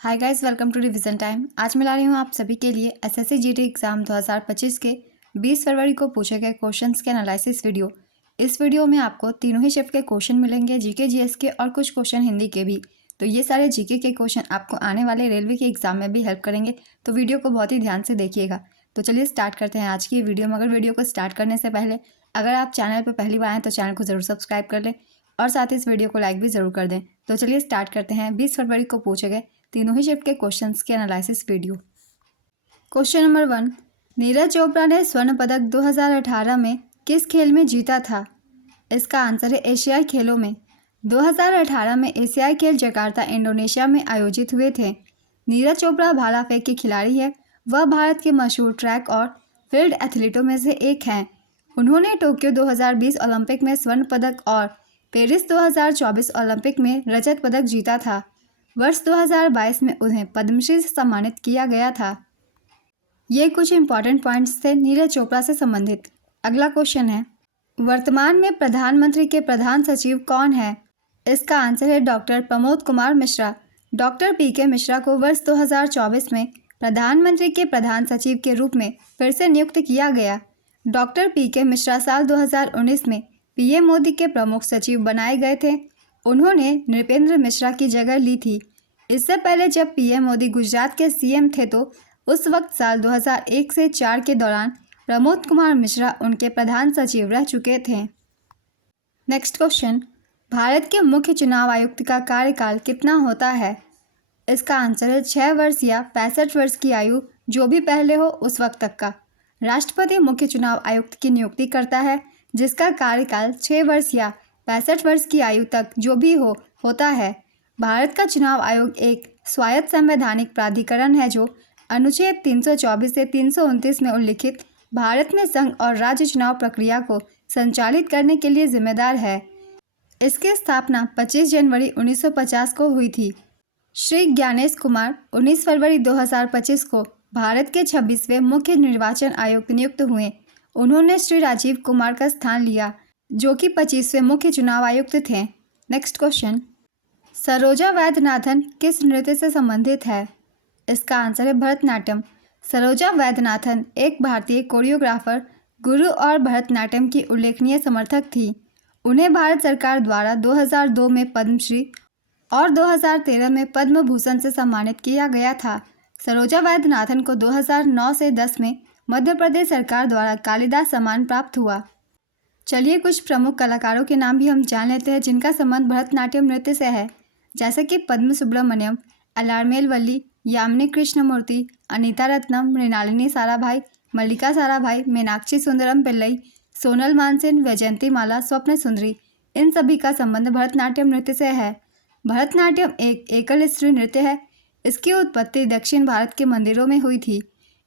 Hi guys, welcome to revision time. आज मैं ला रही हूँ आप सभी के लिए एसएससी जीडी एग्ज़ाम 2025 के 20 फरवरी को पूछे गए क्वेश्चंस के एनालिसिस वीडियो। इस वीडियो में आपको तीनों ही शिफ्ट के क्वेश्चन मिलेंगे, जीके जीएस के और कुछ क्वेश्चन हिंदी के भी। तो ये सारे जीके के क्वेश्चन आपको आने वाले रेलवे के एग्जाम में भी हेल्प करेंगे, तो वीडियो को बहुत ही ध्यान से देखिएगा। तो चलिए स्टार्ट करते हैं आज की वीडियो। मगर वीडियो को स्टार्ट करने से पहले अगर आप चैनल पर पहली बार आएँ तो चैनल को ज़रूर सब्सक्राइब कर लें और साथ ही इस वीडियो को लाइक भी ज़रूर कर दें। तो चलिए स्टार्ट करते हैं 20 फरवरी को पूछे गए तीनों ही शिफ्ट के क्वेश्चंस के analysis video. Question number 1, Neeraj Chopra ने स्वर्ण पदक 2018 में किस खेल में जीता था? इसका आंसर है एशियाई खेलों में। 2018 में एशियाई खेल जकार्ता इंडोनेशिया में आयोजित हुए थे। नीरज चोपड़ा भाला फेंक के खिलाड़ी है। वह भारत के मशहूर ट्रैक और फील्ड एथलीटों में से एक हैं। उन्होंने टोक्यो 2020 ओलंपिक में स्वर्ण पदक और पेरिस 2024 ओलंपिक में रजत पदक जीता था। वर्ष 2022 में उन्हें पद्मश्री से सम्मानित किया गया था। ये कुछ इंपॉर्टेंट पॉइंट्स थे नीरज चोपड़ा से संबंधित। अगला क्वेश्चन है, वर्तमान में प्रधानमंत्री के प्रधान सचिव कौन है? इसका आंसर है डॉक्टर प्रमोद कुमार मिश्रा। डॉक्टर पीके मिश्रा को वर्ष 2024 में प्रधानमंत्री के प्रधान सचिव के रूप में फिर से नियुक्त किया गया। डॉक्टर पीके मिश्रा साल 2019 में पीएम मोदी के प्रमुख सचिव बनाए गए थे। उन्होंने नृपेंद्र मिश्रा की जगह ली थी। इससे पहले जब पीएम मोदी गुजरात के सीएम थे तो उस वक्त साल 2001 से 4 के दौरान प्रमोद कुमार मिश्रा उनके प्रधान सचिव रह चुके थे। नेक्स्ट क्वेश्चन, भारत के मुख्य चुनाव आयुक्त का कार्यकाल कितना होता है? इसका आंसर है 6 वर्ष या 65 वर्ष की आयु, जो भी पहले हो उस वक्त तक का। राष्ट्रपति मुख्य चुनाव आयुक्त की नियुक्ति करता है, जिसका कार्यकाल 6 वर्ष या 65 वर्ष की आयु तक जो भी होता है। भारत का चुनाव आयोग एक स्वायत्त संवैधानिक प्राधिकरण है जो अनुच्छेद 324 से 329 में उल्लिखित भारत में संघ और राज्य चुनाव प्रक्रिया को संचालित करने के लिए जिम्मेदार है। इसकी स्थापना 25 जनवरी 1950 को हुई थी। श्री ज्ञानेश कुमार 19 फरवरी 2025 को भारत के 26वें मुख्य निर्वाचन आयुक्त नियुक्त हुए। उन्होंने श्री राजीव कुमार का स्थान लिया, जो कि 25वें मुख्य चुनाव आयुक्त थे। नेक्स्ट क्वेश्चन, सरोजा वैद्यनाथन किस नृत्य से संबंधित है? इसका आंसर है भरतनाट्यम। सरोजा वैद्यनाथन एक भारतीय कोरियोग्राफर, गुरु और भरतनाट्यम की उल्लेखनीय समर्थक थी। उन्हें भारत सरकार द्वारा 2002 में पद्मश्री और 2013 में पद्म भूषण से सम्मानित किया गया था। सरोजा वैद्यनाथन को 2009 से 10 में मध्य प्रदेश सरकार द्वारा कालिदास सम्मान प्राप्त हुआ। चलिए कुछ प्रमुख कलाकारों के नाम भी हम जान लेते हैं जिनका संबंध भरतनाट्यम नृत्य से है, जैसे कि पद्म सुब्रमण्यम, अलारमेल वल्ली, यामिनी कृष्णमूर्ति, अनीता रत्नम, मृणालिनी साराभाई, मल्लिका साराभाई, मीनाक्षी सुंदरम पिल्लई, सोनल मानसिंह, वैजयंती माला, स्वप्न सुंदरी, इन सभी का संबंध भरतनाट्यम नृत्य से है। भरतनाट्यम एक एकल स्त्री नृत्य है। इसकी उत्पत्ति दक्षिण भारत के मंदिरों में हुई थी।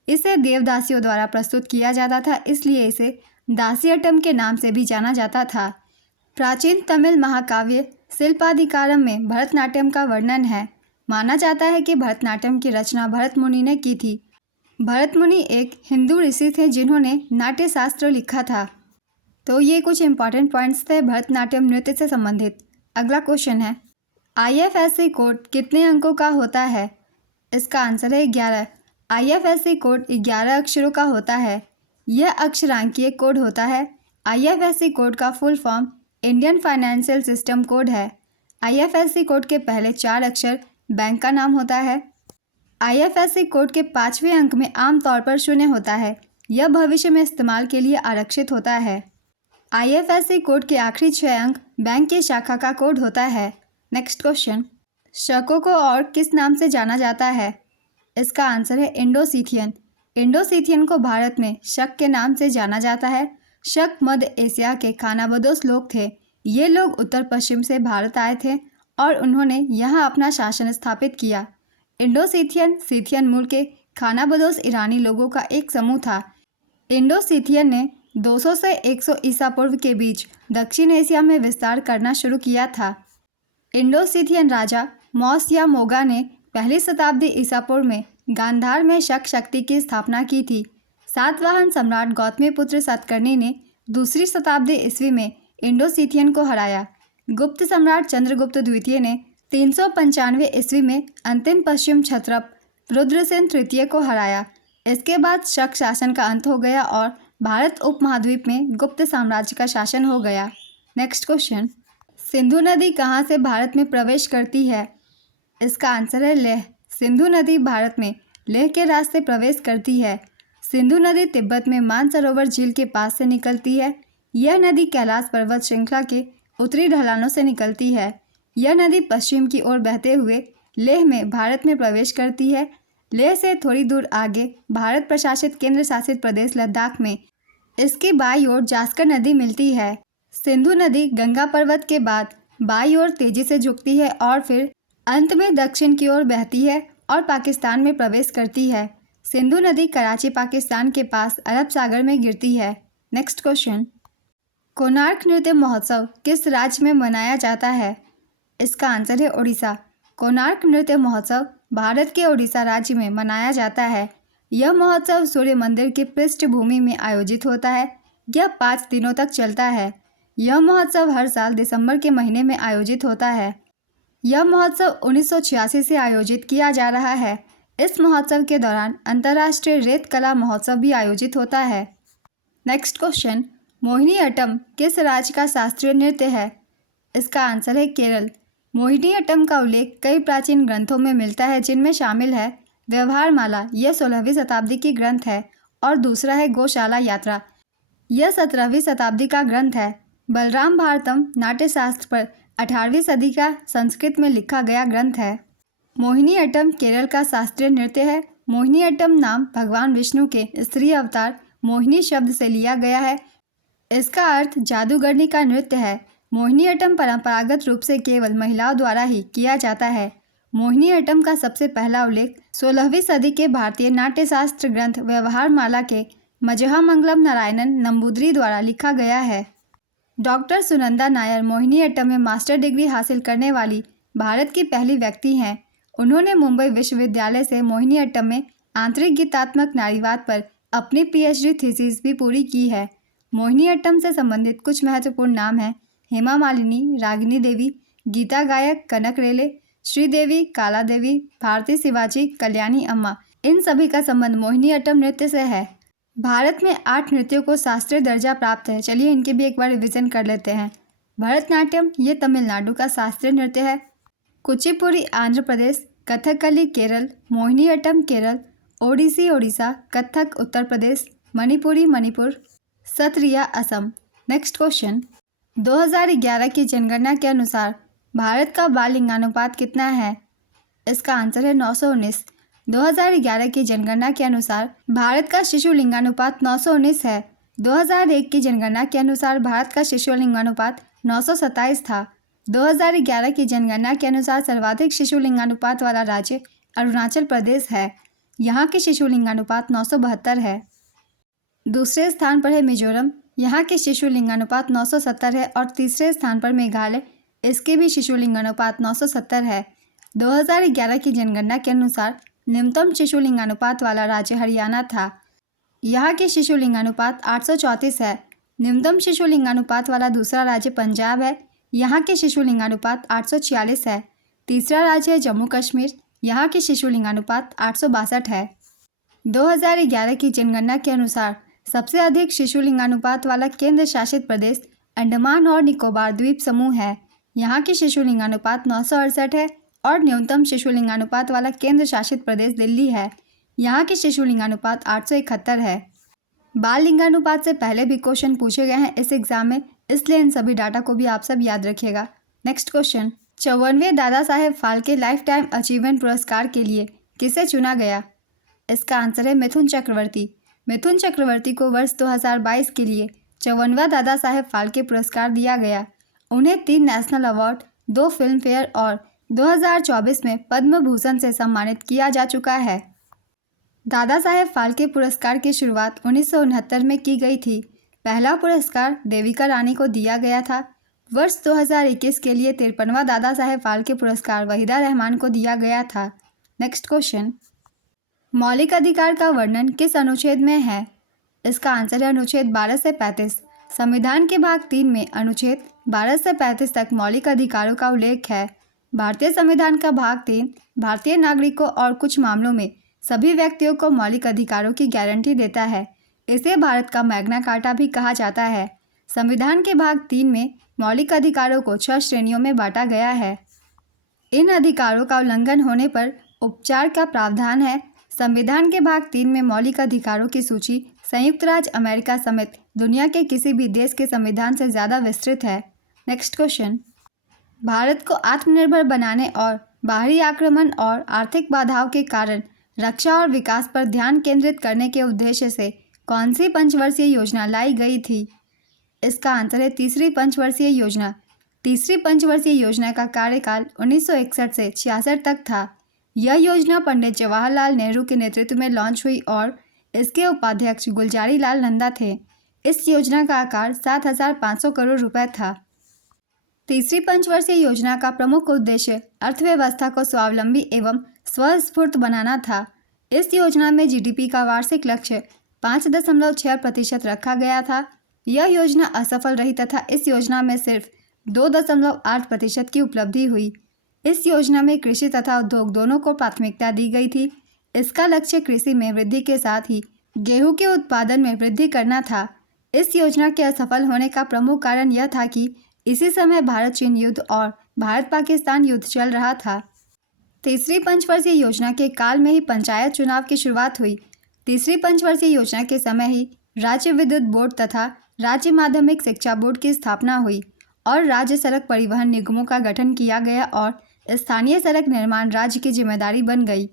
इसे देवदासियों द्वारा प्रस्तुत किया जाता था, इसलिए इसे दासियट्टम के नाम से भी जाना जाता था। प्राचीन तमिल महाकाव्य शिल्पाधिकारम में भरतनाट्यम का वर्णन है। माना जाता है कि भरतनाट्यम की रचना भरत मुनि ने की थी। भरत मुनि एक हिंदू ऋषि थे जिन्होंने नाट्य शास्त्र लिखा था। तो ये कुछ इंपॉर्टेंट पॉइंट्स थे भरतनाट्यम नृत्य से संबंधित। अगला क्वेश्चन है, IFSC कोड कितने अंकों का होता है? इसका आंसर है 11। IFSC कोड 11 अक्षरों का होता है। यह अक्षरांकीय कोड होता है। IFSC कोड का full form Indian financial system code है। IFSC कोड के पहले 4 अक्षर बैंक का नाम होता है। IFSC कोड के 5वें अंक में आमतौर पर 0 होता है। यह भविष्य में इस्तेमाल के लिए आरक्षित होता है। IFSC कोड के आखिरी 6 अंक बैंक की शाखा का कोड होता है। नेक्स्ट क्वेश्चन, शकों को और किस नाम से जाना जाता है? इसका आंसर है इंडोसीथियन। इंडोसीथियन को भारत में शक के नाम से जाना जाता है। शक मध्य एशिया के खानाबदोश लोग थे। ये लोग उत्तर पश्चिम से भारत आए थे और उन्होंने यहाँ अपना शासन स्थापित किया। इंडोसीथियन सीथियन मूल के खानाबदोश ईरानी लोगों का एक समूह था। इंडोसीथियन ने 200 से 100 ईसा पूर्व के बीच दक्षिण एशिया में विस्तार करना शुरू किया था। इंडोसीथियन राजा मौस या मोगा ने पहली शताब्दी ईसा पूर्व में गांधार में शक शक्ति की स्थापना की थी। सातवाहन सम्राट गौतमीपुत्र सातकर्णी ने दूसरी शताब्दी ईस्वी में इंडोसीथियन को हराया। गुप्त सम्राट चंद्रगुप्त द्वितीय ने 395 ईस्वी में अंतिम पश्चिम क्षत्रप रुद्रसेन तृतीय को हराया। इसके बाद शक शासन का अंत हो गया और भारत उपमहाद्वीप में गुप्त साम्राज्य का शासन हो गया। नेक्स्ट क्वेश्चन, सिंधु नदी कहाँ से भारत में प्रवेश करती है? इसका आंसर है लेह। सिंधु नदी भारत में लेह के रास्ते प्रवेश करती है। सिंधु नदी तिब्बत में मानसरोवर झील के पास से निकलती है। यह नदी कैलाश पर्वत श्रृंखला के उत्तरी ढलानों से निकलती है। यह नदी पश्चिम की ओर बहते हुए लेह में भारत में प्रवेश करती है। लेह से थोड़ी दूर आगे भारत प्रशासित केंद्र शासित प्रदेश लद्दाख में इसकी बाईं ओर जास्कर नदी मिलती है। सिंधु नदी गंगा पर्वत के बाद बाईं ओर तेजी से झुकती है और फिर अंत में दक्षिण की ओर बहती है और पाकिस्तान में प्रवेश करती है। सिंधु नदी कराची पाकिस्तान के पास अरब सागर में गिरती है। नेक्स्ट क्वेश्चन, कोणार्क नृत्य महोत्सव किस राज्य में मनाया जाता है? इसका आंसर है उड़ीसा। कोणार्क नृत्य महोत्सव भारत के उड़ीसा राज्य में मनाया जाता है। यह महोत्सव सूर्य मंदिर की पृष्ठभूमि में आयोजित होता है। यह 5 दिनों तक चलता है। यह महोत्सव हर साल दिसंबर के महीने में आयोजित होता है। यह महोत्सव 1986 से आयोजित किया जा रहा है। इस महोत्सव के दौरान अंतर्राष्ट्रीय रेत कला महोत्सव भी आयोजित होता है। नेक्स्ट क्वेश्चन, मोहिनीअट्टम किस राज्य का शास्त्रीय नृत्य है? इसका आंसर है केरल। मोहिनीअट्टम का उल्लेख कई प्राचीन ग्रंथों में मिलता है, जिनमें शामिल है व्यवहारमाला, यह 16वीं शताब्दी की ग्रंथ है, और दूसरा है गौशाला यात्रा, यह 17वीं शताब्दी का ग्रंथ है। बलराम भारतम नाट्यशास्त्र पर 18वीं सदी का संस्कृत में लिखा गया ग्रंथ है। मोहिनीअट्टम केरल का शास्त्रीय नृत्य है। मोहिनीअट्टम नाम भगवान विष्णु के स्त्री अवतार मोहिनी शब्द से लिया गया है। इसका अर्थ जादूगरनी का नृत्य है। मोहिनीअट्टम परंपरागत रूप से केवल महिलाओं द्वारा ही किया जाता है। मोहिनीअट्टम का सबसे पहला उल्लेख 16वीं सदी के भारतीय नाट्यशास्त्र ग्रंथ व्यवहारमाला के मजहामंगलम नारायणन नंबूदरी द्वारा लिखा गया है। डॉक्टर सुनंदा नायर मोहिनीअट्टम में मास्टर डिग्री हासिल करने वाली भारत की पहली व्यक्ति हैं। उन्होंने मुंबई विश्वविद्यालय से मोहिनीअट्टम में आंतरिक गीतात्मक नारीवाद पर अपनी पीएचडी थीसिस भी पूरी की है। मोहिनीअट्टम से संबंधित कुछ महत्वपूर्ण नाम हैं: हेमा मालिनी, रागिनी देवी, गीता गायक, कनक रेले, श्रीदेवी, काला देवी, भारती शिवाजी, कल्याणी अम्मा। इन सभी का संबंध मोहिनीअट्टम नृत्य से है। भारत में 8 नृत्यों को शास्त्रीय दर्जा प्राप्त है। चलिए इनके भी एक बार रिवीजन कर लेते हैं। भरतनाट्यम ये तमिलनाडु का शास्त्रीय नृत्य है। कुचिपुड़ी आंध्र प्रदेश, कथकली केरल, मोहिनीअट्टम केरल, ओडिसी ओडिशा, कथक उत्तर प्रदेश, मणिपुरी मणिपुर, सत्रिया असम। नेक्स्ट क्वेश्चन, 2011 की जनगणना के अनुसार भारत का बाल लिंगानुपात कितना है? इसका आंसर है 919। 2011 की जनगणना के अनुसार भारत का शिशु लिंगानुपात 919 है। 2001 की जनगणना के अनुसार भारत का शिशु लिंगानुपात 927 था। 2011 की जनगणना के अनुसार सर्वाधिक शिशु लिंगानुपात वाला राज्य अरुणाचल प्रदेश है। यहाँ के शिशु लिंगानुपात 972 है। दूसरे स्थान पर है मिजोरम, यहाँ के शिशु लिंगानुपात 970 है। और तीसरे स्थान पर मेघालय, इसके भी शिशु लिंगानुपात 970 है। 2011 की जनगणना के अनुसार न्यूनतम शिशु लिंगानुपात वाला राज्य हरियाणा था। यहाँ के शिशु लिंगानुपात 834 है। न्यूनतम शिशु लिंगानुपात वाला दूसरा राज्य पंजाब है। यहाँ के शिशु लिंगानुपात 846 है। तीसरा राज्य है जम्मू कश्मीर, यहाँ के शिशु लिंगानुपात 862 है। 2011 की जनगणना के अनुसार सबसे अधिक शिशु लिंगानुपात वाला केंद्र शासित प्रदेश अंडमान और निकोबार द्वीप समूह है। यहाँ की शिशु लिंगानुपात 968 है। और न्यूनतम शिशु लिंगानुपात वाला केंद्र शासित प्रदेश दिल्ली है। यहाँ के शिशु लिंगानुपात 871 है। बाल लिंगानुपात से पहले भी क्वेश्चन पूछे गए हैं इस एग्जाम में, इसलिए इन सभी डाटा को भी आप सब याद रखिएगा। Next question, 54वें Dada Saheb Phalke life time achievement पुरस्कार के लिए किसे चुना गया? इसका आंसर है मिथुन चक्रवर्ती। मिथुन चक्रवर्ती को वर्ष 2022 के लिए 54वां दादा साहेब फाल्के पुरस्कार दिया गया। उन्हें 3 नेशनल अवार्ड, 2 फिल्म फेयर और 2024 में पद्म भूषण से सम्मानित किया जा चुका है। दादा साहेब फाल्के पुरस्कार की शुरुआत 1969 में की गई थी। पहला पुरस्कार देविका रानी को दिया गया था। वर्ष 2021 के लिए 53वां दादा साहेब फाल्के पुरस्कार वहीदा रहमान को दिया गया था। नेक्स्ट क्वेश्चन, मौलिक अधिकार का वर्णन किस अनुच्छेद में है? इसका आंसर है अनुच्छेद 12 से 35। संविधान के भाग 3 में अनुच्छेद 12 से 35 तक मौलिक अधिकारों का उल्लेख है। भारतीय संविधान का भाग 3 भारतीय नागरिकों और कुछ मामलों में सभी व्यक्तियों को मौलिक अधिकारों की गारंटी देता है। इसे भारत का मैग्ना कार्टा भी कहा जाता है। संविधान के भाग 3 में मौलिक अधिकारों को 6 श्रेणियों में बांटा गया है। इन अधिकारों का उल्लंघन होने पर उपचार का प्रावधान है। संविधान के भाग 3 में मौलिक अधिकारों की सूची संयुक्त राज्य अमेरिका समेत दुनिया के किसी भी देश के संविधान से ज़्यादा विस्तृत है। नेक्स्ट क्वेश्चन, भारत को आत्मनिर्भर बनाने और बाहरी आक्रमण और आर्थिक बाधाओं के कारण रक्षा और विकास पर ध्यान केंद्रित करने के उद्देश्य से कौन सी पंचवर्षीय योजना लाई गई थी? इसका आंसर है तीसरी पंचवर्षीय योजना। तीसरी पंचवर्षीय योजना का कार्यकाल 1961 से 66 तक था। यह योजना पंडित जवाहरलाल नेहरू के नेतृत्व में लॉन्च हुई और इसके उपाध्यक्ष गुलजारी लाल नंदा थे। इस योजना का आकार 7,500 करोड़ रुपए था। तीसरी पंचवर्षीय योजना का प्रमुख उद्देश्य अर्थव्यवस्था को स्वावलंबी एवं स्वस्फूर्त बनाना था। इस योजना में जीडीपी का वार्षिक लक्ष्य 5.6% रखा गया था। यह योजना असफल रही तथा इस योजना में सिर्फ 2.8% की उपलब्धि हुई। इस योजना में कृषि तथा उद्योग दोनों को प्राथमिकता दी गई थी। इसका लक्ष्य कृषि में वृद्धि के साथ ही गेहूं के उत्पादन में वृद्धि करना था। इस योजना के असफल होने का प्रमुख कारण यह था कि इसी समय भारत चीन युद्ध और भारत पाकिस्तान युद्ध चल रहा था। तीसरी पंचवर्षीय योजना के काल में ही पंचायत चुनाव की शुरुआत हुई। तीसरी पंचवर्षीय योजना के समय ही राज्य विद्युत बोर्ड तथा राज्य माध्यमिक शिक्षा बोर्ड की स्थापना हुई और राज्य सड़क परिवहन निगमों का गठन किया गया और स्थानीय सड़क निर्माण राज्य की जिम्मेदारी बन गई।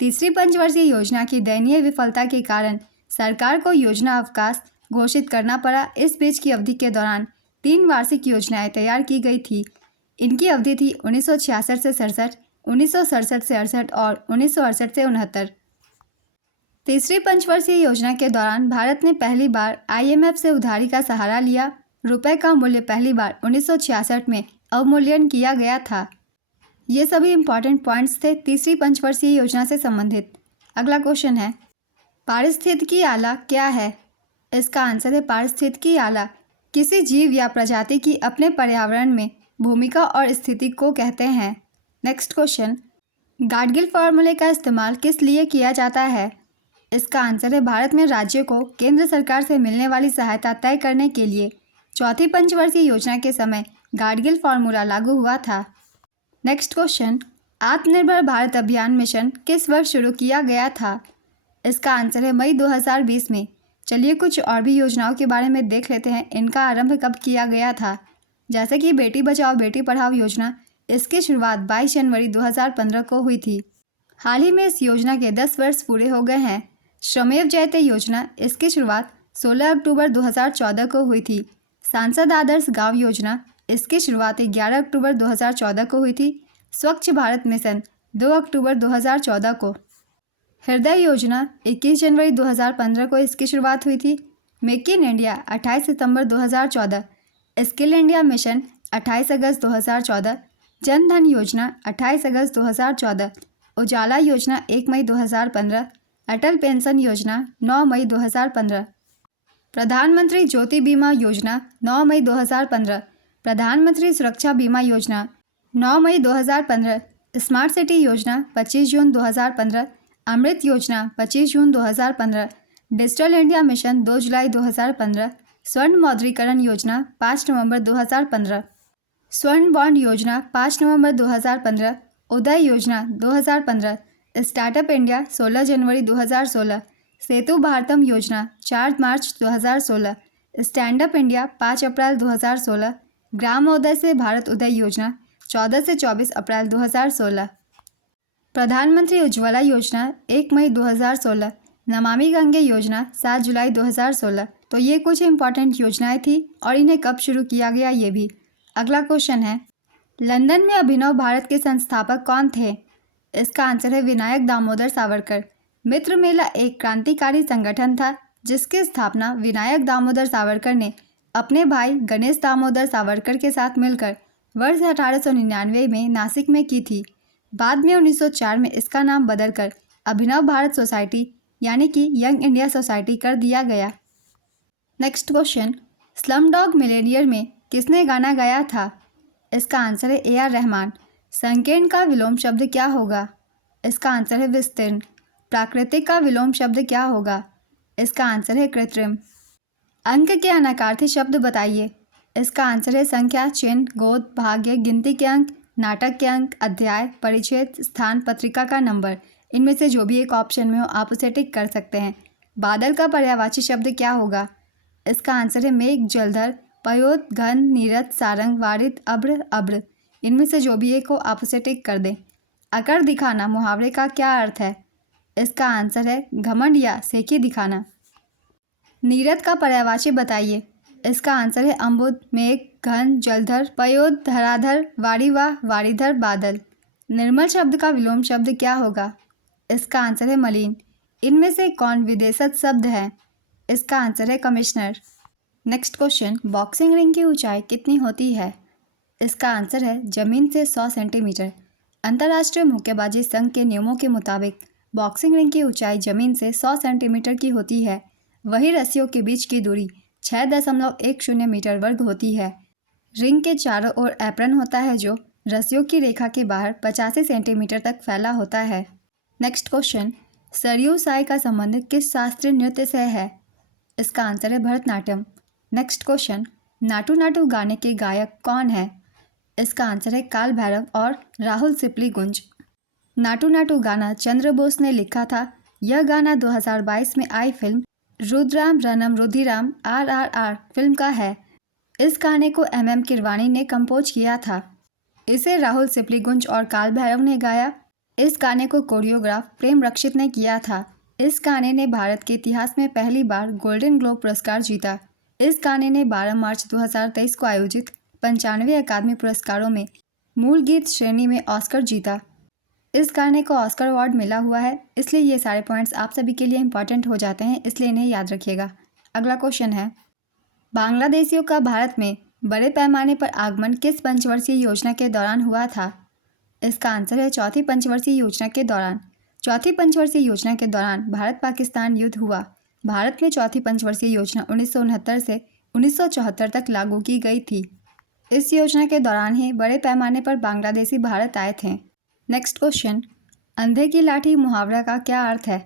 तीसरी पंचवर्षीय योजना की दयनीय विफलता के कारण सरकार को योजना अवकाश घोषित करना पड़ा। इस बीच की अवधि के दौरान 3 वार्षिक योजनाएं तैयार की गई थी। इनकी अवधि थी 1966 से 67, 1967 से 68 और 1968 से 69। तीसरी पंचवर्षीय योजना के दौरान भारत ने पहली बार IMF से उधारी का सहारा लिया। रुपए का मूल्य पहली बार 1966 में अवमूल्यन किया गया था। ये सभी इंपॉर्टेंट पॉइंट्स थे तीसरी पंचवर्षीय योजना से संबंधित। अगला क्वेश्चन है, पारिस्थितिकी आला क्या है? इसका आंसर है पारिस्थितिकी आला किसी जीव या प्रजाति की अपने पर्यावरण में भूमिका और स्थिति को कहते हैं। नेक्स्ट क्वेश्चन, गाडगिल फार्मूले का इस्तेमाल किस लिए किया जाता है? इसका आंसर है भारत में राज्यों को केंद्र सरकार से मिलने वाली सहायता तय करने के लिए चौथी पंचवर्षीय योजना के समय गाडगिल फार्मूला लागू हुआ था। नेक्स्ट क्वेश्चन, आत्मनिर्भर भारत अभियान मिशन किस वर्ष शुरू किया गया था? इसका आंसर है मई 2020 में। चलिए कुछ और भी योजनाओं के बारे में देख लेते हैं। इनका आरंभ कब किया गया था? जैसे कि बेटी बचाओ बेटी पढ़ाओ योजना, इसकी शुरुआत 22 जनवरी 2015 को हुई थी। हाल ही में इस योजना के 10 वर्ष पूरे हो गए हैं। श्रमेव जयते योजना, इसकी शुरुआत 16 अक्टूबर 2014 को हुई थी। सांसद आदर्श गांव योजना, इसकी शुरुआत 11 अक्टूबर 2014 को हुई थी। स्वच्छ भारत मिशन 2 अक्टूबर 2014 को। हृदय योजना 21 जनवरी 2015 को इसकी शुरुआत हुई थी। Make in India 28 September 2014। Skill India mission 28 अगस्त 2014। जन धन योजना 28 अगस्त 2014। उजाला योजना 1 मई 2015। अटल पेंशन योजना 9 मई 2015। प्रधानमंत्री ज्योति बीमा योजना 9 मई 2015। प्रधानमंत्री सुरक्षा बीमा योजना 9 मई 2015। स्मार्ट सिटी योजना 25 जून 2015। अमृत योजना 25 जून 2015। डिजिटल इंडिया मिशन 2 जुलाई 2015। स्वर्ण मौद्रीकरण योजना 5 नवंबर 2015। स्वर्ण बॉन्ड योजना 5 नवंबर 2015। उदय योजना 2015। स्टार्टअप इंडिया 16 जनवरी 2016। सेतु भारतम योजना 4 मार्च 2016। स्टैंड अप इंडिया 5 अप्रैल 2016। ग्रामोदय से भारत उदय योजना 14 से 24 अप्रैल 2016। प्रधानमंत्री उज्ज्वला योजना 1 मई 2016। नमामि गंगे योजना 7 जुलाई 2016। तो ये कुछ इंपॉर्टेंट योजनाएं थी और इन्हें कब शुरू किया गया ये भी। अगला क्वेश्चन है, लंदन में अभिनव भारत के संस्थापक कौन थे? इसका आंसर है विनायक दामोदर सावरकर। मित्र मेला एक क्रांतिकारी संगठन था जिसकी स्थापना विनायक दामोदर सावरकर ने अपने भाई गणेश दामोदर सावरकर के साथ मिलकर वर्ष 1899 में नासिक में की थी। बाद में 1904 में इसका नाम बदलकर अभिनव भारत सोसाइटी यानी कि यंग इंडिया सोसाइटी कर दिया गया। Next question, slum dog millionaire में किसने गाना गाया था? इसका आंसर है AR रहमान। संकीर्ण का विलोम शब्द क्या होगा? इसका आंसर है विस्तीर्ण। प्राकृतिक का विलोम शब्द क्या होगा? इसका आंसर है कृत्रिम। अंक के अनाकार्थी शब्द बताइए। इसका आंसर है संख्या, चिन्ह, गोद, भाग्य, गिनती के अंक, नाटक के अंक, अध्याय, परिच्छेद, स्थान, पत्रिका का नंबर। इनमें से जो भी एक ऑप्शन में हो आप उसे टिक कर सकते हैं। बादल का पर्यायवाची शब्द क्या होगा? इसका आंसर है मेघ, जलधर, पयोत, घन, नीरद, सारंग, वारिद, अब्र, अब्र। इनमें से जो भी एक हो आप उसे टिक कर दें। अकड़ दिखाना मुहावरे का क्या अर्थ है? इसका आंसर है घमंड या सेखी दिखाना। नीरद का पर्यायवाची बताइए। इसका आंसर है अम्बुद, मेघ, घन, जलधर, पयोद, धराधर, वारीवाह, वारीधर, बादल। निर्मल शब्द का विलोम शब्द क्या होगा? इसका आंसर है मलिन। इनमें से कौन विदेशज शब्द है? इसका आंसर है commissioner. Next question, boxing ring की ऊंचाई कितनी होती है? इसका आंसर है जमीन से 100 सेंटीमीटर। अंतर्राष्ट्रीय मुक्केबाजी संघ के नियमों के मुताबिक बॉक्सिंग रिंग की ऊंचाई जमीन से 100 सेंटीमीटर की होती है। वही रस्सियों के बीच की दूरी 6.10 मीटर वर्ग होती है। रिंग के चारों ओर एप्रन होता है जो रस्सियों की रेखा के बाहर 85 सेंटीमीटर तक फैला होता है। नेक्स्ट क्वेश्चन, सरयू साई का संबंध किस शास्त्रीय नृत्य से है? इसका आंसर है भरतनाट्यम। नेक्स्ट क्वेश्चन, नाटू नाटू गाने के गायक कौन है? इसका आंसर है काल भैरव और राहुल सिपली गुंज। नाटू नाटू गाना चंद्र बोस ने लिखा था। यह गाना 2022 में आई फिल्म रुद्राम रणम रुधिराम RRR फिल्म का है। इस गाने को MM किरवाणी ने कंपोज किया था। इसे राहुल सिपलीगुंज और काल भैरव ने गाया। इस गाने को कोरियोग्राफ प्रेम रक्षित ने किया था। इस गाने ने भारत के इतिहास में पहली बार गोल्डन ग्लोब पुरस्कार जीता। इस गाने ने 12 मार्च 2023 को आयोजित 95 अकादमी पुरस्कारों में मूल गीत श्रेणी में ऑस्कर जीता। इस गाने को ऑस्कर अवार्ड मिला हुआ है, इसलिए ये सारे पॉइंट्स आप सभी के लिए इंपॉर्टेंट हो जाते हैं, इसलिए इन्हें याद रखिएगा। अगला क्वेश्चन है, बांग्लादेशियों का भारत में बड़े पैमाने पर आगमन किस पंचवर्षीय योजना के दौरान हुआ था? इसका आंसर है चौथी पंचवर्षीय योजना के दौरान। चौथी पंचवर्षीय योजना के दौरान भारत पाकिस्तान युद्ध हुआ। भारत में चौथी पंचवर्षीय योजना 1969 से 1974 तक लागू की गई थी। इस योजना के दौरान ही बड़े पैमाने पर बांग्लादेशी भारत आए थे। नेक्स्ट क्वेश्चन, अंधे की लाठी मुहावरा का क्या अर्थ है?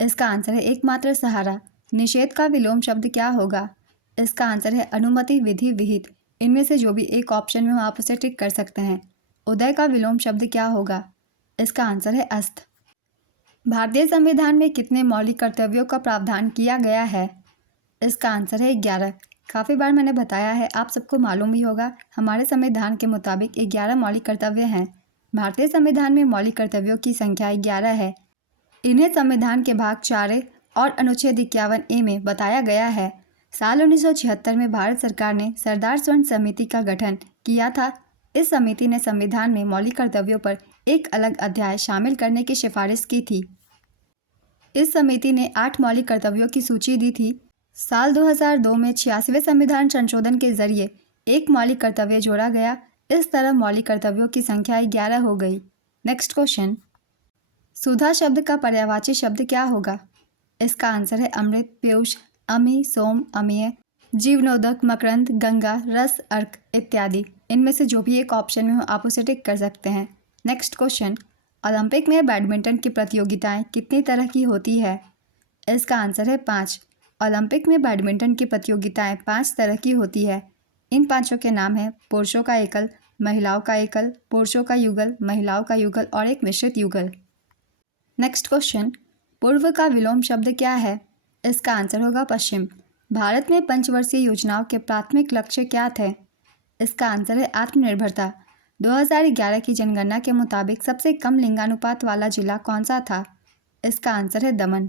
इसका आंसर है एकमात्र सहारा। निषेध का विलोम शब्द क्या होगा? इसका आंसर है अनुमति, विधि, विहित। इनमें से जो भी एक ऑप्शन में हो आप उसे टिक कर सकते हैं। उदय का विलोम शब्द क्या होगा? इसका आंसर है अस्त। भारतीय संविधान में कितने मौलिक कर्तव्यों का प्रावधान किया गया है? इसका आंसर है 11। काफ़ी बार मैंने बताया है, आप सबको मालूम भी होगा, हमारे संविधान के मुताबिक 11 मौलिक कर्तव्य हैं। भारतीय संविधान में मौलिक कर्तव्यों की संख्या 11 है। इन्हें संविधान के भाग 4 और अनुच्छेद 51A में बताया गया है। साल 1976 में भारत सरकार ने सरदार स्वर्ण समिति का गठन किया था। इस समिति ने संविधान में मौलिक कर्तव्यों पर एक अलग अध्याय शामिल करने की सिफारिश की थी। इस समिति ने 8 मौलिक कर्तव्यों की सूची दी थी। साल 2002 में 86वें संविधान संशोधन के जरिए एक मौलिक कर्तव्य जोड़ा गया। इस तरह मौलिक कर्तव्यों की संख्या 11 हो गई। नेक्स्ट क्वेश्चन, सुधा शब्द का पर्यायवाची शब्द क्या होगा? इसका आंसर है अमृत, पीयूष, अमी, सोम, अमीय, जीवनोदक, मकरंद, गंगा, रस, अर्क इत्यादि। इनमें से जो भी एक ऑप्शन में हो आप उसे टिक कर सकते हैं। नेक्स्ट क्वेश्चन, ओलंपिक में बैडमिंटन की प्रतियोगिताएं कितनी तरह की होती है? इसका आंसर है 5। ओलंपिक में बैडमिंटन की प्रतियोगिताएं 5 तरह की होती है। इन पांचों के नाम हैं पुरुषों का एकल, महिलाओं का एकल, पुरुषों का युगल, महिलाओं का युगल और एक मिश्रित युगल। नेक्स्ट क्वेश्चन, पूर्व का विलोम शब्द क्या है? इसका आंसर होगा पश्चिम। भारत में पंचवर्षीय योजनाओं के प्राथमिक लक्ष्य क्या थे? इसका आंसर है आत्मनिर्भरता। 2011 की जनगणना के मुताबिक सबसे कम लिंगानुपात वाला जिला कौन सा था? इसका आंसर है दमन।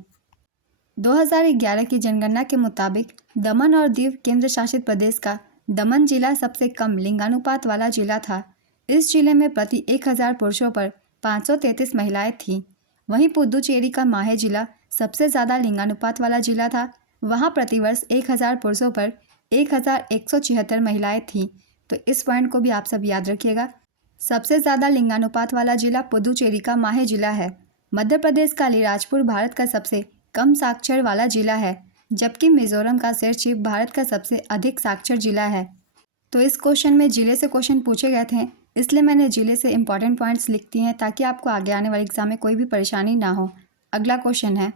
2011 की जनगणना के मुताबिक दमन और दीव केंद्र शासित प्रदेश का दमन जिला सबसे कम लिंगानुपात वाला जिला था। इस जिले में प्रति 1000 पुरुषों पर 533 महिलाएं थीं। वहीं पुदुचेरी का माहे जिला सबसे ज़्यादा लिंगानुपात वाला जिला था। वहां प्रतिवर्ष 1000 पुरुषों पर 1176 महिलाएं थीं। तो इस पॉइंट को भी आप सब याद रखिएगा। सबसे ज़्यादा लिंगानुपात वाला जिला पुदुचेरी का माहे जिला है। मध्य प्रदेश का अलीराजपुर भारत का सबसे कम साक्षर वाला जिला है, जबकि मिजोरम का सिरछिप भारत का सबसे अधिक साक्षर जिला है। तो इस क्वेश्चन में जिले से क्वेश्चन पूछे गए थे, इसलिए मैंने जिले से इंपॉर्टेंट पॉइंट्स लिख दिए हैं ताकि आपको आगे आने वाले एग्जाम में कोई भी परेशानी ना हो। अगला क्वेश्चन है,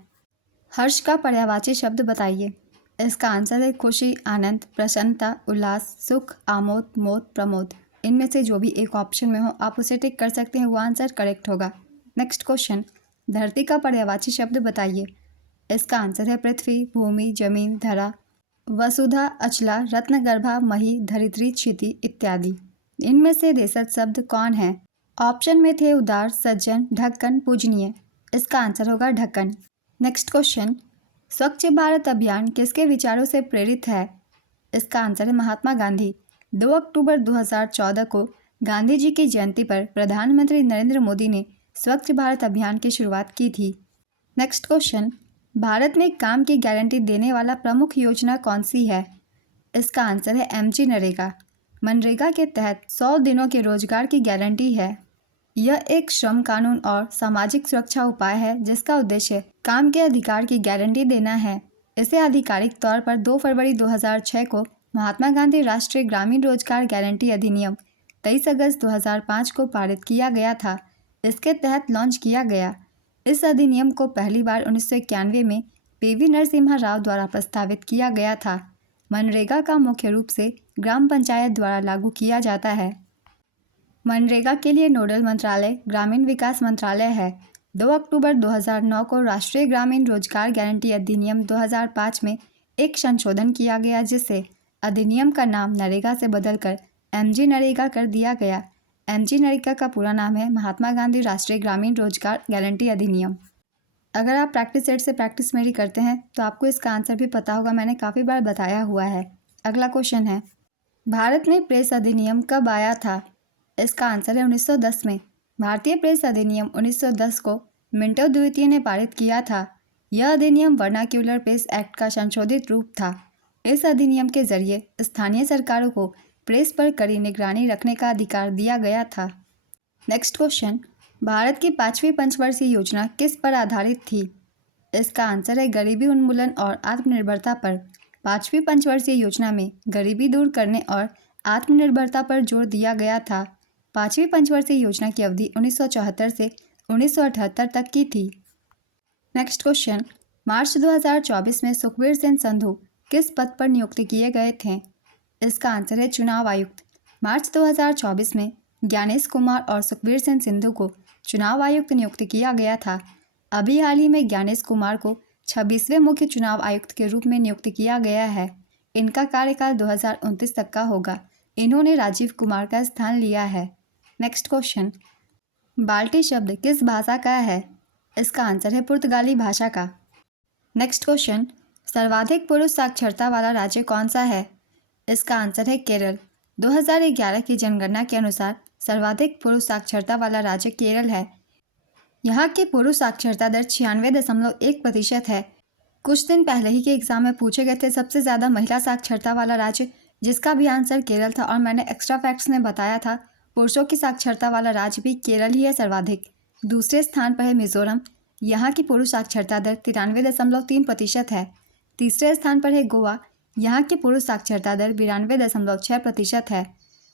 हर्ष का पर्यायवाची शब्द बताइए। इसका आंसर है खुशी, आनंद, प्रसन्नता, उल्लास, सुख, आमोद, मोद, प्रमोद। इनमें से जो भी एक ऑप्शन में हो आप उसे टिक कर सकते हैं, वो आंसर करेक्ट होगा। नेक्स्ट क्वेश्चन, धरती का पर्यायवाची शब्द बताइए। इसका आंसर है पृथ्वी, भूमि, जमीन, धरा, वसुधा, अचला, रत्नगर्भा, मही, धरित्री, क्षिति इत्यादि। इनमें से देशज शब्द कौन है? ऑप्शन में थे उदार, सज्जन, ढक्कन, पूजनीय। इसका आंसर होगा ढक्कन। नेक्स्ट क्वेश्चन, स्वच्छ भारत अभियान किसके विचारों से प्रेरित है? इसका आंसर है महात्मा गांधी। 2 अक्टूबर 2014 को गांधी जी की जयंती पर प्रधानमंत्री नरेंद्र मोदी ने स्वच्छ भारत अभियान की शुरुआत की थी। नेक्स्ट क्वेश्चन, भारत में काम की गारंटी देने वाला प्रमुख योजना कौन सी है? इसका आंसर है एमजी नरेगा। मनरेगा के तहत 100 दिनों के रोजगार की गारंटी है। यह एक श्रम कानून और सामाजिक सुरक्षा उपाय है जिसका उद्देश्य काम के अधिकार की गारंटी देना है। इसे आधिकारिक तौर पर 2 फरवरी 2006 को महात्मा गांधी राष्ट्रीय ग्रामीण रोजगार गारंटी अधिनियम 23 अगस्त 2005 को पारित किया गया था। इसके तहत लॉन्च किया गया। इस अधिनियम को पहली बार 1991 में पीवी नरसिम्हा राव द्वारा प्रस्तावित किया गया था। मनरेगा का मुख्य रूप से ग्राम पंचायत द्वारा लागू किया जाता है। मनरेगा के लिए नोडल मंत्रालय ग्रामीण विकास मंत्रालय है। 2 अक्टूबर 2009 को राष्ट्रीय ग्रामीण रोजगार गारंटी अधिनियम 2005 में एक संशोधन किया गया जिससे अधिनियम का नाम नरेगा से बदलकर एमजी नरेगा कर दिया गया। एमजी नरेगा का पूरा नाम है महात्मा गांधी राष्ट्रीय ग्रामीण रोजगार गारंटी अधिनियम। अगर आप प्रैक्टिस सेट से प्रैक्टिस मेरी करते हैं तो आपको इसका आंसर भी पता होगा, मैंने काफ़ी बार बताया हुआ है। अगला क्वेश्चन है, भारत में प्रेस अधिनियम कब आया था? इसका आंसर है 1910 में। भारतीय प्रेस अधिनियम 1910 को मिंटो द्वितीय ने पारित किया था। यह अधिनियम वर्नाक्यूलर प्रेस एक्ट का संशोधित रूप था। इस अधिनियम के जरिए स्थानीय सरकारों को प्रेस पर कड़ी निगरानी रखने का अधिकार दिया गया था। नेक्स्ट क्वेश्चन, भारत की 5वीं पंचवर्षीय योजना किस पर आधारित थी? इसका आंसर है गरीबी उन्मूलन और आत्मनिर्भरता पर। 5वीं पंचवर्षीय योजना में गरीबी दूर करने और आत्मनिर्भरता पर जोर दिया गया था। 5वीं पंचवर्षीय योजना की अवधि 1974 से 1978 तक की थी। नेक्स्ट क्वेश्चन, मार्च 2024 में सुखबीर सिंह संधू किस पद पर नियुक्त किए गए थे? इसका आंसर है चुनाव आयुक्त। मार्च 2024 में ज्ञानेश कुमार और सुखबीर सिंह संधू को चुनाव आयुक्त नियुक्त किया गया था। अभी हाल ही में ज्ञानेश कुमार को 26वें मुख्य चुनाव आयुक्त के रूप में नियुक्त किया गया है। इनका कार्यकाल 2029 तक का होगा। इन्होंने राजीव कुमार का स्थान लिया है। नेक्स्ट क्वेश्चन, बाल्टी शब्द किस भाषा का है? इसका आंसर है पुर्तगाली भाषा का। नेक्स्ट क्वेश्चन, सर्वाधिक पुरुष साक्षरता वाला राज्य कौन सा है? इसका आंसर है केरल। 2011 की जनगणना के अनुसार सर्वाधिक पुरुष साक्षरता वाला राज्य केरल है। यहाँ की पुरुष साक्षरता दर 96.1% है। कुछ दिन पहले ही के एग्जाम में पूछे गए थे सबसे ज़्यादा महिला साक्षरता वाला राज्य, जिसका भी आंसर केरल था। और मैंने एक्स्ट्रा फैक्ट्स में बताया था पुरुषों की साक्षरता वाला राज्य भी केरल ही है सर्वाधिक। दूसरे स्थान पर है मिजोरम। यहाँ की पुरुष साक्षरता दर 93.3% है। तीसरे स्थान पर है गोवा। यहाँ की पुरुष साक्षरता दर 92.6% है।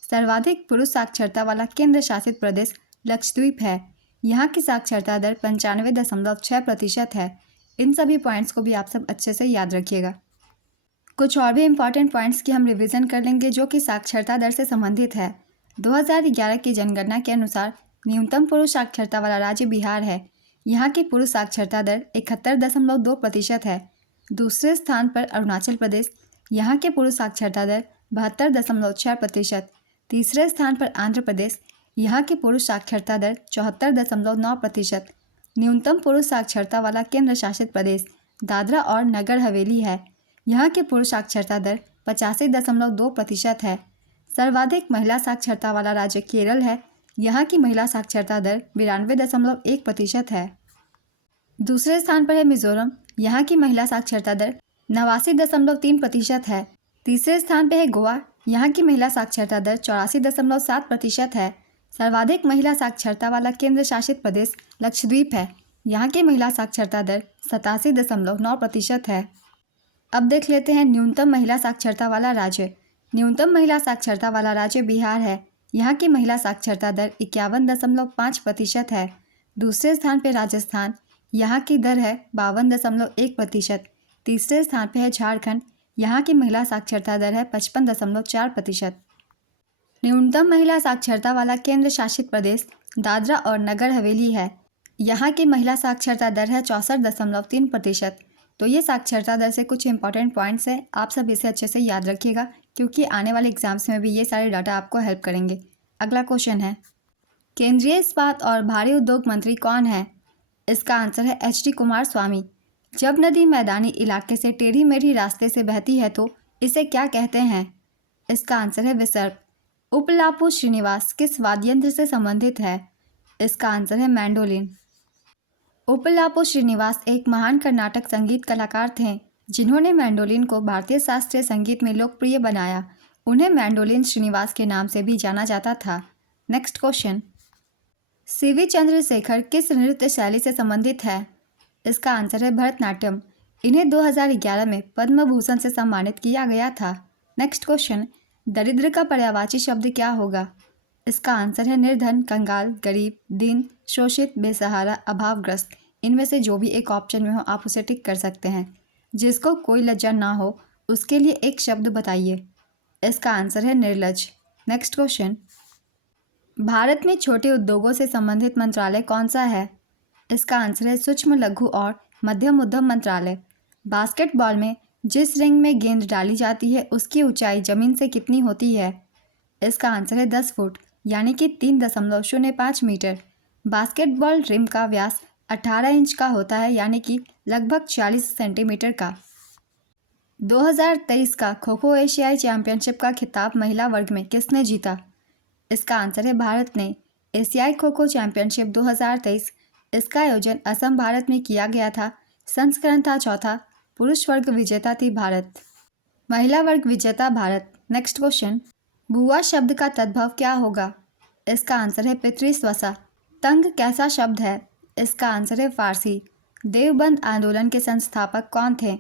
सर्वाधिक पुरुष साक्षरता वाला केंद्र शासित प्रदेश लक्षद्वीप है। यहाँ की साक्षरता दर 95.6% है। इन सभी पॉइंट्स को भी आप सब अच्छे से याद रखिएगा। कुछ और भी इम्पॉर्टेंट पॉइंट्स की हम रिवीजन कर लेंगे जो कि साक्षरता दर से संबंधित है। 2011 की जनगणना के अनुसार न्यूनतम पुरुष साक्षरता वाला राज्य बिहार है। यहाँ की पुरुष साक्षरता दर 71.2% है। दूसरे स्थान पर अरुणाचल प्रदेश। यहाँ के पुरुष साक्षरता दर 72.6%। तीसरे स्थान पर आंध्र प्रदेश। यहाँ की पुरुष साक्षरता दर 74.9%। न्यूनतम पुरुष साक्षरता वाला केंद्र शासित प्रदेश दादरा और नगर हवेली है। यहाँ की पुरुष साक्षरता दर 85.2% है। सर्वाधिक महिला साक्षरता वाला राज्य केरल है। यहाँ की महिला साक्षरता दर 92.1% है। दूसरे स्थान पर है मिजोरम। यहाँ की महिला साक्षरता दर 89.3% है। तीसरे स्थान पर है गोवा। यहाँ की महिला साक्षरता दर 84.7% है। सर्वाधिक महिला साक्षरता वाला केंद्र शासित प्रदेश लक्षद्वीप है। यहाँ की महिला साक्षरता दर 87.9% है। अब देख लेते हैं न्यूनतम महिला साक्षरता वाला राज्य। न्यूनतम महिला साक्षरता वाला राज्य बिहार है। यहाँ की महिला साक्षरता दर 51.5% है। दूसरे स्थान पर राजस्थान, यहाँ की दर है 52.1%। तीसरे स्थान पर है झारखंड, यहाँ की महिला साक्षरता दर है 55.4%। न्यूनतम महिला साक्षरता वाला केंद्र शासित प्रदेश दादरा और नगर हवेली है। यहाँ की महिला साक्षरता दर है 64.3%। तो ये साक्षरता दर से कुछ इंपॉर्टेंट पॉइंट्स हैं, आप सब इसे अच्छे से याद रखिएगा क्योंकि आने वाले एग्जाम्स में भी ये सारे डाटा आपको हेल्प करेंगे। अगला क्वेश्चन है, केंद्रीय इस्पात और भारी उद्योग मंत्री कौन है? इसका आंसर है HD कुमारस्वामी। जब नदी मैदानी इलाके से टेढ़ी मेढ़ी रास्ते से बहती है तो इसे क्या कहते हैं? इसका आंसर है विसर्प। उपलापू श्रीनिवास किस वाद्ययंत्र से संबंधित है? इसका आंसर है मैंडोलिन। उपलापू श्रीनिवास एक महान कर्नाटक संगीत कलाकार थे जिन्होंने मैंडोलिन को भारतीय शास्त्रीय संगीत में लोकप्रिय बनाया। उन्हें मैंडोलिन श्रीनिवास के नाम से भी जाना जाता था। नेक्स्ट क्वेश्चन, CV चंद्रशेखर किस नृत्य शैली से संबंधित है? इसका आंसर है भरतनाट्यम। इन्हें 2011 में पद्म भूषण से सम्मानित किया गया था। नेक्स्ट क्वेश्चन, दरिद्र का पर्यायवाची शब्द क्या होगा? इसका आंसर है निर्धन, कंगाल, गरीब, दीन, शोषित, बेसहारा, अभावग्रस्त। इनमें से जो भी एक ऑप्शन में हो आप उसे टिक कर सकते हैं। जिसको कोई लज्जा ना हो उसके लिए एक शब्द बताइए। इसका आंसर है निर्लज। नेक्स्ट क्वेश्चन, भारत में छोटे उद्योगों से संबंधित मंत्रालय कौन सा है? इसका आंसर है सूक्ष्म, लघु और मध्यम उद्यम मंत्रालय। बास्केटबॉल में जिस रिंग में गेंद डाली जाती है उसकी ऊंचाई जमीन से कितनी होती है? इसका आंसर है 10 फुट यानी कि 3.05 मीटर। बास्केटबॉल रिम का व्यास 18 इंच का होता है यानी कि लगभग 40 सेंटीमीटर का। 2023 का खो खो एशियाई चैंपियनशिप का खिताब महिला वर्ग में किसने जीता? इसका आंसर है भारत ने। एशियाई खो खो चैंपियनशिप 2023 इसका आयोजन असम, भारत में किया गया था। संस्करण था चौथा। पुरुष वर्ग विजेता थी भारत, महिला वर्ग विजेता भारत। नेक्स्ट क्वेश्चन, भुआ शब्द का तद्भव क्या होगा? इसका आंसर है पितृस्वसा। तंग कैसा शब्द है? इसका आंसर है फारसी। देवबंद आंदोलन के संस्थापक कौन थे?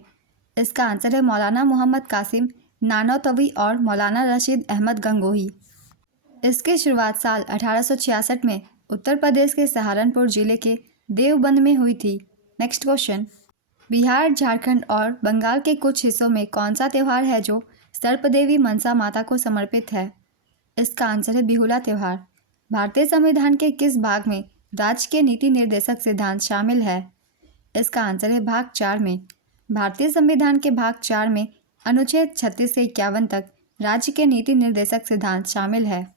इसका आंसर है मौलाना मोहम्मद कासिम नानोतवी और मौलाना रशीद अहमद गंगोही। इसकी शुरुआत साल 1866 में उत्तर प्रदेश के सहारनपुर जिले के देवबंद में हुई थी। नेक्स्ट क्वेश्चन, बिहार, झारखंड और बंगाल के कुछ हिस्सों में कौन सा त्यौहार है जो सर्पदेवी मनसा माता को समर्पित है? इसका आंसर है बिहुला त्यौहार। भारतीय संविधान के किस भाग में राज्य के नीति निर्देशक सिद्धांत शामिल है? इसका आंसर है भाग 4 में। भारतीय संविधान के भाग 4 में अनुच्छेद 36 से 51 तक राज्य के नीति निर्देशक सिद्धांत शामिल है।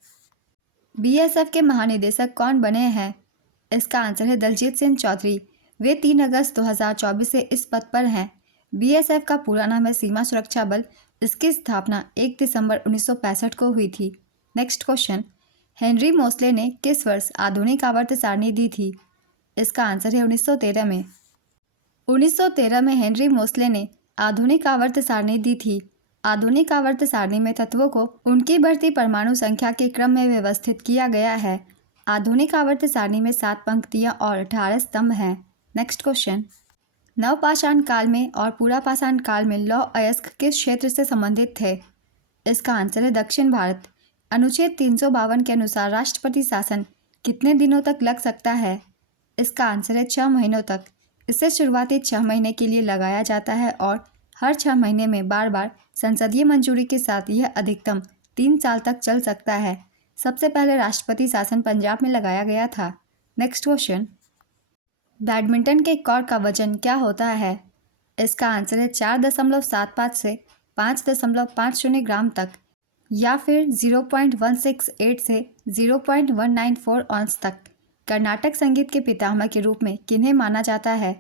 BSF के महानिदेशक कौन बने हैं? इसका आंसर है दलजीत सिंह चौधरी। वे 3 अगस्त 2024 से इस पद पर हैं। BSF का पूरा नाम है सीमा सुरक्षा बल। इसकी स्थापना 1 दिसंबर 1965 को हुई थी। नेक्स्ट क्वेश्चन, हेनरी मोस्ले ने किस वर्ष आधुनिक आवर्त सारणी दी थी? इसका आंसर है 1913 में। 1913 में हेनरी मोस्ले ने आधुनिक आवर्त सारणी दी थी। आधुनिक आवर्त सारणी में तत्वों को उनकी बढ़ती परमाणु संख्या के क्रम में व्यवस्थित किया गया है। आधुनिक आवर्त सारणी में 7 पंक्तियां और 18 स्तंभ हैं। नेक्स्ट क्वेश्चन, नवपाषाण काल में और पूरा पाषाण काल में लौह अयस्क किस क्षेत्र से संबंधित थे? इसका आंसर है दक्षिण भारत। अनुच्छेद 352 के अनुसार राष्ट्रपति शासन कितने दिनों तक लग सकता है? इसका आंसर है 6 महीनों तक। इसे शुरुआती 6 महीने के लिए लगाया जाता है और हर 6 महीने में बार बार संसदीय मंजूरी के साथ यह अधिकतम 3 साल तक चल सकता है। सबसे पहले राष्ट्रपति शासन पंजाब में लगाया गया था। नेक्स्ट क्वेश्चन, बैडमिंटन के कॉर्क का वजन क्या होता है? इसका आंसर है 4.75 से 5.50 ग्राम तक या फिर 0.168 से 0.194 औंस तक। कर्नाटक संगीत के पितामह के रूप में किन्हें माना जाता है?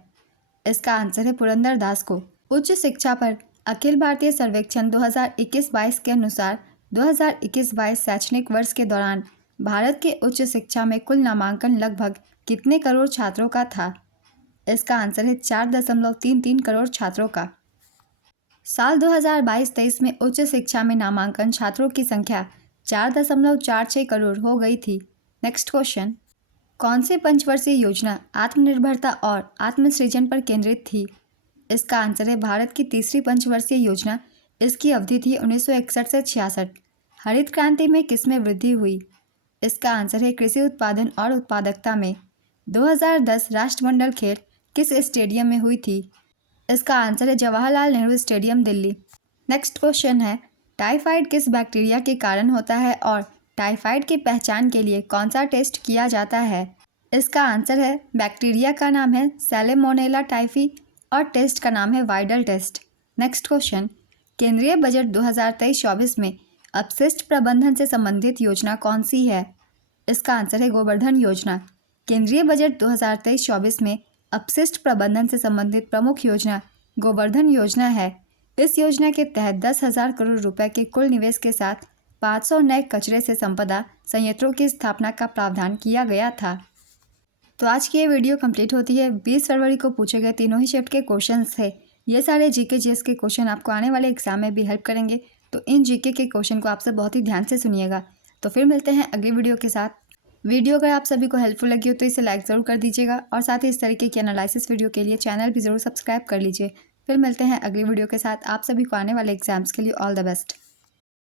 इसका आंसर है पुरंदरदास को। उच्च शिक्षा पर अखिल भारतीय सर्वेक्षण 2021-22 के अनुसार 2021-22 शैक्षणिक वर्ष के दौरान भारत के उच्च शिक्षा में कुल नामांकन लगभग कितने करोड़ छात्रों का था? इसका आंसर है 4.33 करोड़ छात्रों का। साल 2022-23 में उच्च शिक्षा में नामांकन छात्रों की संख्या 4.46 करोड़ हो गई थी। नेक्स्ट क्वेश्चन, कौन सी पंचवर्षीय योजना आत्मनिर्भरता और आत्मसृजन पर केंद्रित थी? इसका आंसर है भारत की तीसरी पंचवर्षीय योजना। इसकी अवधि थी 1961 से 66। हरित क्रांति में किसमें वृद्धि हुई? इसका आंसर है कृषि उत्पादन और उत्पादकता में। 2010 राष्ट्रमंडल खेल किस स्टेडियम में हुई थी? इसका आंसर है Jawaharlal Nehru stadium, Delhi. Next question है, टाइफाइड किस बैक्टीरिया के कारण होता है और टाइफाइड की पहचान के लिए कौन सा टेस्ट किया जाता है? इसका आंसर है, बैक्टीरिया का नाम है सैलेमोनेला टाइफी और टेस्ट का नाम है वाइडल टेस्ट। नेक्स्ट क्वेश्चन, केंद्रीय बजट 2023-24 में अपशिष्ट प्रबंधन से संबंधित योजना कौन सी है? इसका आंसर है गोवर्धन योजना। केंद्रीय बजट 2023-24 में अपशिष्ट प्रबंधन से संबंधित प्रमुख योजना गोवर्धन योजना है। इस योजना के तहत 10,000 करोड़ रुपए के कुल निवेश के साथ 500 नए कचरे से संपदा संयंत्रों की स्थापना का प्रावधान किया गया था। तो आज की ये वीडियो कंप्लीट होती है। 20 फरवरी को पूछे गए तीनों ही शिफ्ट के क्वेश्चंस थे। ये सारे जीके जीएस के क्वेश्चन आपको आने वाले एग्जाम में भी हेल्प करेंगे, तो इन जीके के क्वेश्चन को आप सब बहुत ही ध्यान से सुनिएगा। तो फिर मिलते हैं अगली वीडियो के साथ। वीडियो अगर आप सभी को हेल्पफुल लगी हो तो इसे लाइक ज़रूर कर दीजिएगा और साथ ही इस तरीके की एनालिसिस वीडियो के लिए चैनल भी ज़रूर सब्सक्राइब कर लीजिए। फिर मिलते हैं अगली वीडियो के साथ। आप सभी को आने वाले एग्जाम्स के लिए ऑल द बेस्ट।